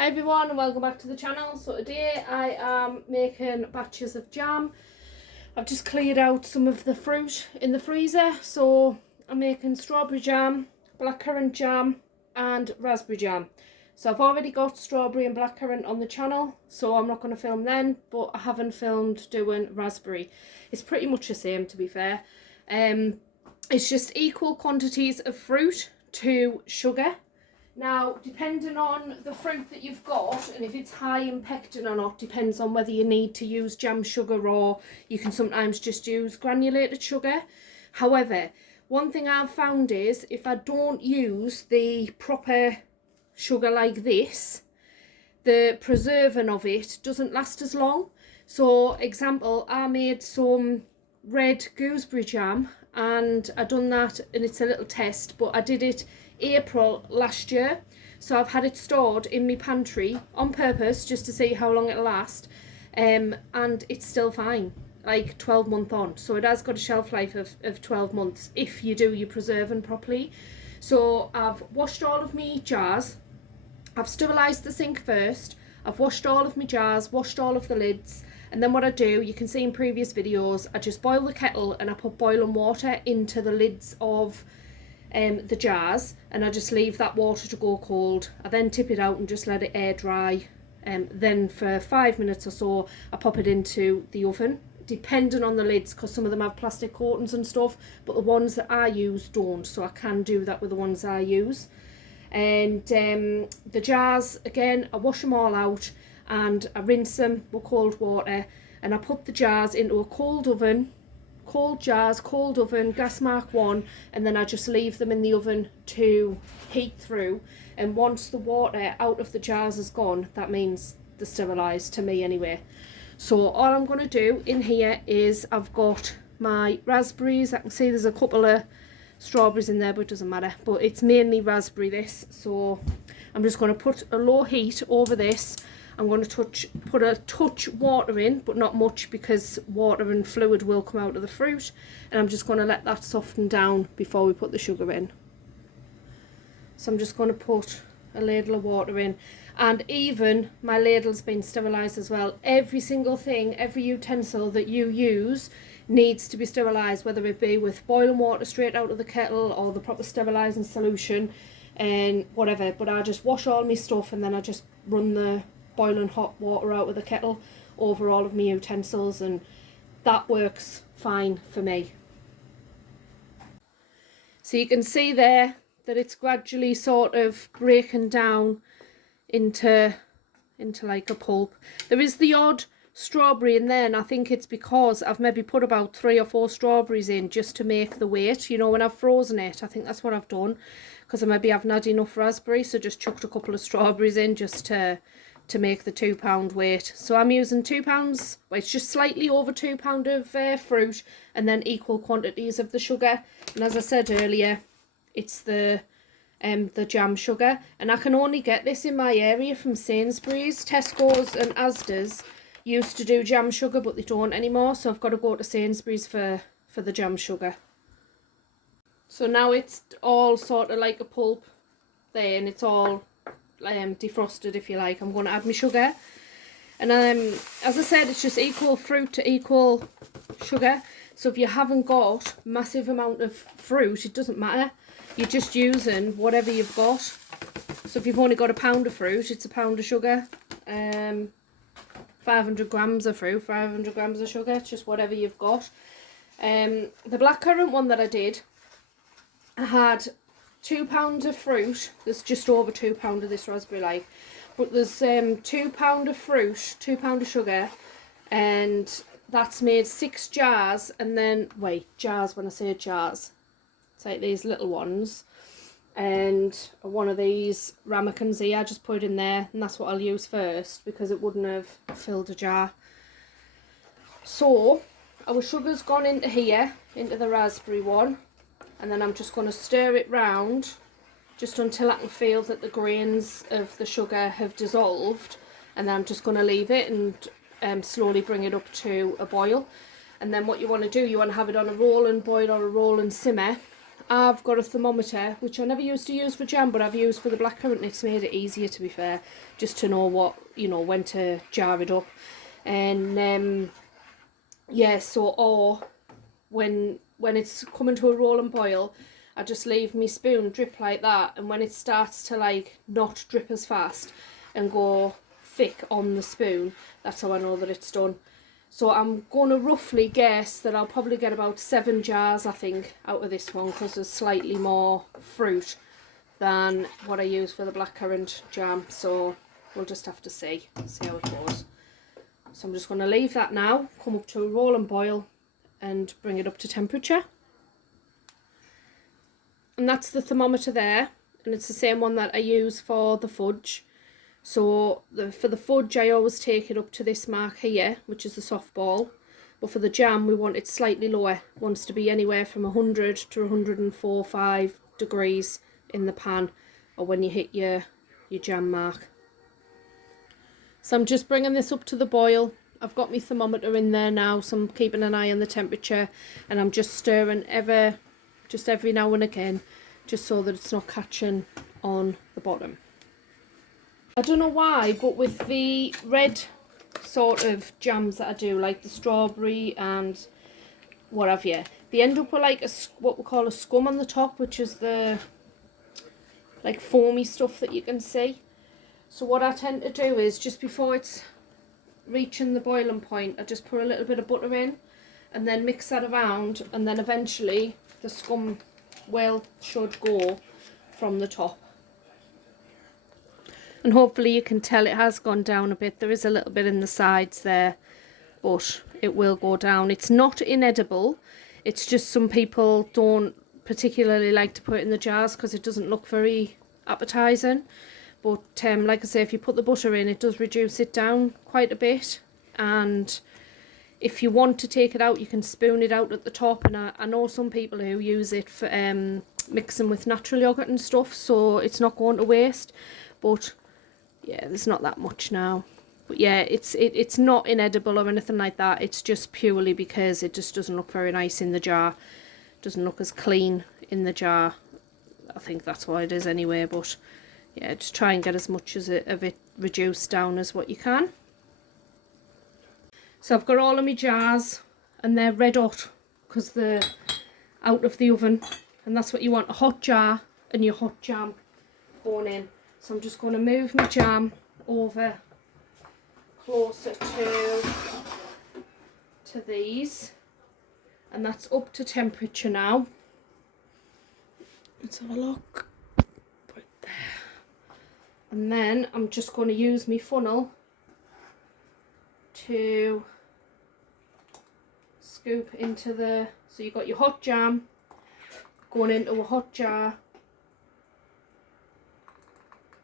Hi everyone and welcome back to the channel. So today I am making batches of jam. I've just cleared out some of the fruit in the freezer. So I'm making strawberry jam, blackcurrant jam and raspberry jam. So I've already got strawberry and blackcurrant on the channel, so I'm not going to film then, but I haven't filmed doing raspberry. It's pretty much the same, to be fair. It's just equal quantities of fruit to sugar. Now, depending on the fruit that you've got and if it's high in pectin or not, depends on whether you need to use jam sugar or you can sometimes just use granulated sugar. However, one thing I've found is if I don't use the proper sugar like this, the preserving of it doesn't last as long. So, example, I made some red gooseberry jam and I done that, and it's a little test, but I did it April last year, so I've had it stored in my pantry on purpose just to see how long it'll last, and it's still fine, like 12 months on. So it has got a shelf life of 12 months if you do your preserving properly. So I've washed all of my jars, I've sterilised the sink first, I've washed all of my jars, washed all of the lids, and then what I do, you can see in previous videos, I just boil the kettle and I put boiling water into the lids of the jars, and I just leave that water to go cold. I then tip it out and just let it air dry. Then for 5 minutes or so I pop it into the oven, depending on the lids, because some of them have plastic coatings and stuff, but the ones that I use don't, so I can do that with the ones I use. And the jars, again, I wash them all out and I rinse them with cold water, and I put the jars into a cold oven, cold jars, cold oven, gas mark 1, and then I just leave them in the oven to heat through. And once the water out of the jars is gone, that means they're sterilised, to me anyway. So all I'm going to do in here is I've got my raspberries. I can see there's a couple of strawberries in there, but it doesn't matter, but it's mainly raspberry this. So I'm just going to put a low heat over this. I'm going to put a touch water in, but not much, because water and fluid will come out of the fruit, and I'm just going to let that soften down before we put the sugar in. So I'm just going to put a ladle of water in, and even my ladle's been sterilised as well. Every single thing, every utensil that you use needs to be sterilised, whether it be with boiling water straight out of the kettle or the proper sterilising solution and whatever. But I just wash all my stuff and then I just run the boiling hot water out of the kettle over all of my utensils, and that works fine for me. So you can see there that it's gradually sort of breaking down into like a pulp. There is the odd strawberry in there, and I think it's because I've maybe put about 3 or 4 strawberries in just to make the weight, you know, when I've frozen it. I think that's what I've done, because I maybe haven't had enough raspberry, so just chucked a couple of strawberries in just to make the £2 weight. So I'm using £2, well, it's just slightly over £2 of fruit, and then equal quantities of the sugar. And as I said earlier, it's the jam sugar, and I can only get this in my area from Sainsbury's. Tesco's and Asda's used to do jam sugar, but they don't anymore, so I've got to go to Sainsbury's for the jam sugar. So now it's all sort of like a pulp there, and it's all defrosted, if you like. I'm going to add my sugar, and as I said, it's just equal fruit to equal sugar. So if you haven't got massive amount of fruit, it doesn't matter, you're just using whatever you've got. So if you've only got £1 of fruit, it's £1 of sugar. 500 grams of fruit, 500 grams of sugar, it's just whatever you've got. The blackcurrant one that I did, I had £2 of fruit. There's just over £2 of this raspberry, like, but there's £2 of fruit, £2 of sugar, and that's made 6 jars. And then, wait, jars, when I say jars, it's like these little ones, and one of these ramekins here, I just put it in there, and that's what I'll use first because it wouldn't have filled a jar. So our sugar's gone into here, into the raspberry one, and then I'm just going to stir it round just until I can feel that the grains of the sugar have dissolved, and then I'm just going to leave it and slowly bring it up to a boil. And then what you want to do, you want to have it on a rolling boil or a rolling simmer I've got a thermometer, which I never used to use for jam, but I've used for the blackcurrant, and it's made it easier, to be fair, just to know what, you know, when to jar it up. And yeah, so, or when it's coming to a rolling boil, I just leave my spoon drip like that, and when it starts to like not drip as fast and go thick on the spoon, that's how I know that it's done. So I'm going to roughly guess that I'll probably get about 7 jars, I think, out of this one, because there's slightly more fruit than what I use for the blackcurrant jam. So we'll just have to see how it goes. So I'm just going to leave that now, come up to a rolling boil and bring it up to temperature. And that's the thermometer there, and it's the same one that I use for the fudge. So for the fudge, I always take it up to this mark here, which is the soft ball. But for the jam, we want it slightly lower. It wants to be anywhere from 100 to 104.5 degrees in the pan, or when you hit your jam mark. So I'm just bringing this up to the boil. I've got my thermometer in there now, so I'm keeping an eye on the temperature, and I'm just stirring just every now and again, just so that it's not catching on the bottom. I don't know why, but with the red sort of jams that I do, like the strawberry and what have you, they end up with like what we call a scum on the top, which is the like foamy stuff that you can see. So what I tend to do is, just before it's reaching the boiling point, I just put a little bit of butter in and then mix that around, and then eventually the scum should go from the top. And hopefully you can tell it has gone down a bit. There is a little bit in the sides there, but it will go down. It's not inedible. It's just some people don't particularly like to put it in the jars because it doesn't look very appetizing. But like I say, if you put the butter in, it does reduce it down quite a bit. And if you want to take it out, you can spoon it out at the top. And I know some people who use it for mixing with natural yogurt and stuff, so it's not going to waste. But yeah, there's not that much now. But yeah, it's not inedible or anything like that. It's just purely because it just doesn't look very nice in the jar. Doesn't look as clean in the jar. I think that's what it is anyway. But yeah, just try and get as much of it reduced down as what you can. So I've got all of my jars, and they're red hot because they're out of the oven. And that's what you want, a hot jar and your hot jam going in. So I'm just going to move my jam over closer to these, and that's up to temperature now. Let's have a look. Right there. And then I'm just going to use my funnel to scoop into so you've got your hot jam going into a hot jar.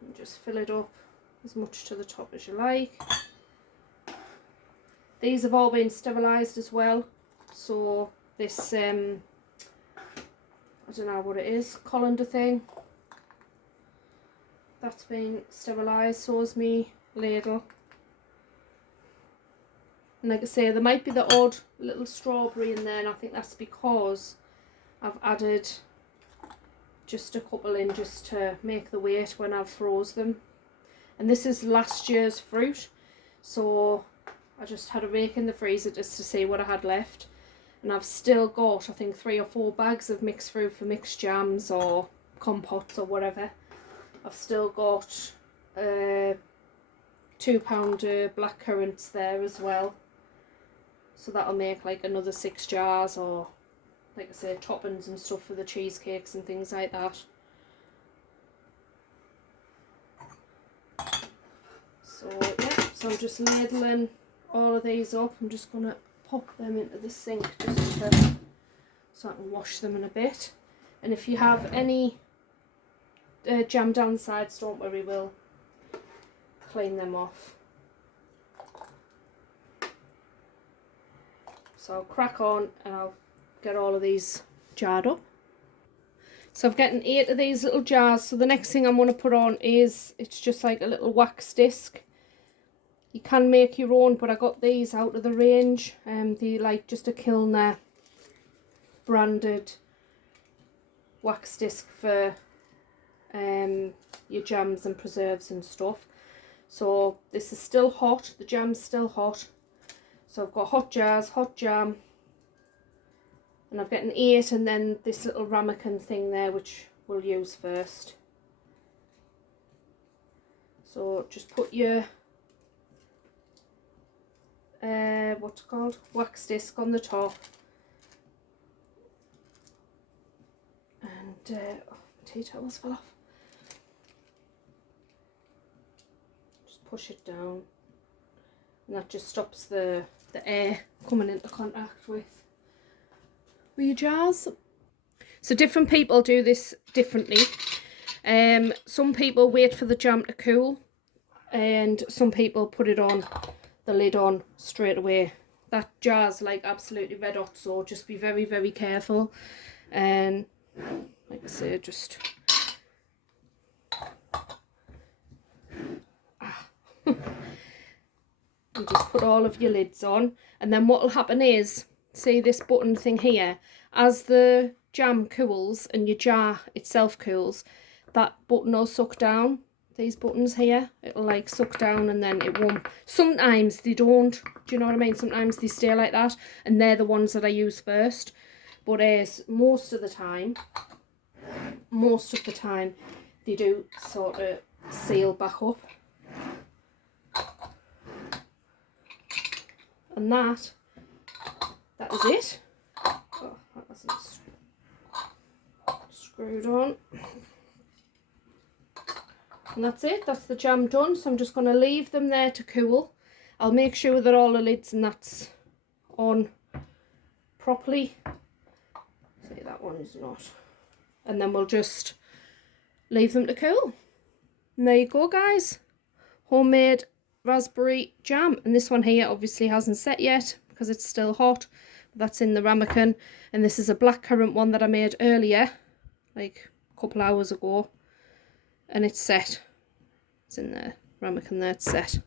And just fill it up as much to the top as you like. These have all been sterilised as well, so this I don't know what it is, colander thing, that's been sterilised, so is me ladle. And like I say, there might be the odd little strawberry in there, and I think that's because I've added just a couple in just to make the weight when I've froze them. And this is last year's fruit, so I just had a rake in the freezer just to see what I had left. And I've still got, I think, 3 or 4 bags of mixed fruit for mixed jams or compotes or whatever. I've still got 2 pounder blackcurrants there as well, so that'll make like another 6 jars, or like I say, toppings and stuff for the cheesecakes and things like that. So yeah, so I'm just ladling all of these up. I'm just going to pop them into the sink just so I can wash them in a bit. And if you have any jam down the sides, don't worry, we'll clean them off. So I'll crack on and I'll get all of these jarred up. So I've gotten 8 of these little jars. So the next thing I'm going to put on is, it's just like a little wax disc. You can make your own, but I got these out of the range. They like just a Kilner branded wax disc for your jams and preserves and stuff. So this is still hot, the jam's still hot. So I've got hot jars, hot jam, and I've got an 8 and then this little ramekin thing there which we'll use first. So just put your what's it called, wax disc on the top, and oh, my tea towels fell off. Just push it down, and that just stops the air coming into contact with your jars. So different people do this differently. Some people wait for the jam to cool, and some people put it on, the lid on straight away. That jar's like absolutely red hot, so just be very, very careful. And like I say, just and just put all of your lids on, and then what will happen is, see this button thing here, as the jam cools and your jar itself cools, that button will suck down. These buttons here, it'll like suck down and then it won't. Sometimes they don't, do you know what I mean? Sometimes they stay like that, and they're the ones that I use first. But most of the time they do sort of seal back up. And that is it. Oh, that wasn't screwed on. And that's it, that's the jam done. So I'm just going to leave them there to cool. I'll make sure that all the lids and that's on properly. See, that one is not. And then we'll just leave them to cool. And there you go, guys. Homemade raspberry jam. And this one here obviously hasn't set yet because it's still hot. That's in the ramekin. And this is a blackcurrant one that I made earlier, like a couple hours ago. And it's set. It's in the ramekin there, it's set.